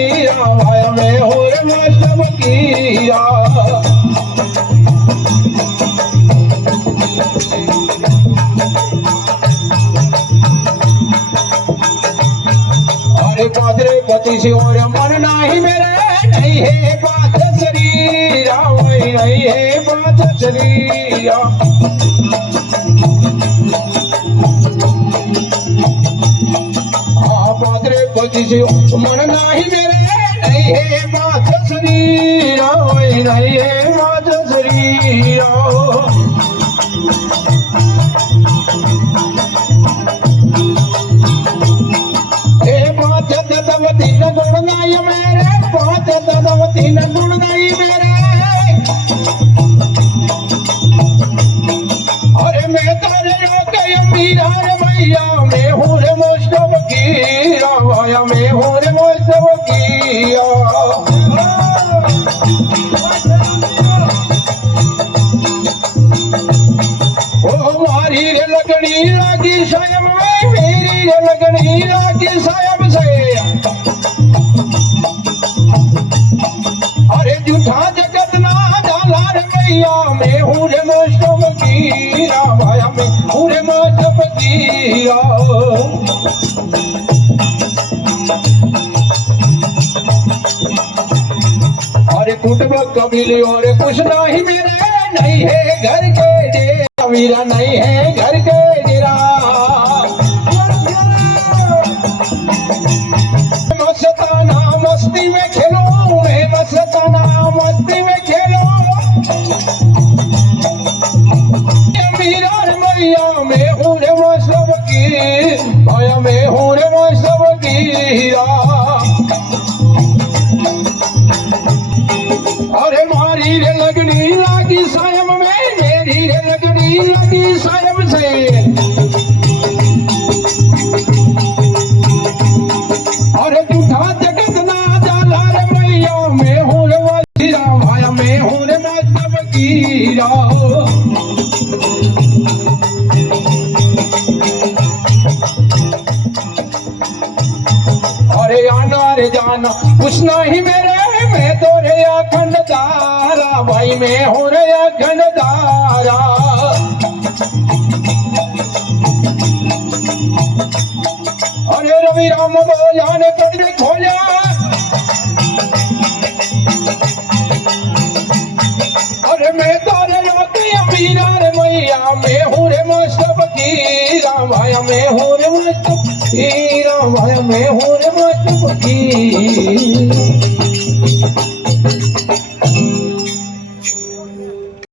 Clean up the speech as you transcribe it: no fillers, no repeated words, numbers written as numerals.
फकीरा भाई मैं हूँ रे मस्त फकीरा। अरे पादरे पति से और मन नाही मेरे नहीं है बात शरीरा वही नहीं है बात शरीरा। पादरे पति से मन नाही मेरे नहीं है बात शरीरा वही नहीं है बात शरीरा। तीन गुण नाई मेरे पाँच ददव तीन गुण नाई मेरे। अरे मैं तारे रोके मीरा रे भैया मैं हूँ रे मस्त फकीरा भाया मैं हूँ रे मस्त फकीरा। ओ मारी रे लगनी लागी सायब मेरी रे लगनी लागी सायब से। अरे झूठा जगत ना जाला रे भैया मैं हूँ रे मस्त फकीरा भाया मैं हूँ रे मस्त फकीरा। अरे कुटुंब कबीले और कुछ नहीं मेरे नहीं है घर के डेरा वीरा नहीं है घर के डेरा। मस्ताना मस्ती में खेलो मैं मस्ताना मस्ती में खेलो। मीरा रे मैया मैं हूँ रे मस्त फकीर भाया मैं हूँ रे मस्त फकीरा। अरे मारी रे लगनी लागी सायब में मेरी रे लगनी लागी सायब से। अरे झूठा जगत ना जाला रे भैया मैं हूँ रे वजीरा भाया मैं हूँ रे मस्त फकीरा। अरे आना रे जाना कुछ नहीं मेरे मैं तो रे अखंड दारा भाई मैं हूँ रे अखंड दारा। अरे रवि राम बोला ने पढ़ने खोला। अरे मैं तो रे रोके मीरा रे मैया मैं हूँ रे मस्त फकीरा भाया मैं हूँ रे मस्त फकीरा भाया मैं हूँ रे मस्त फकीर।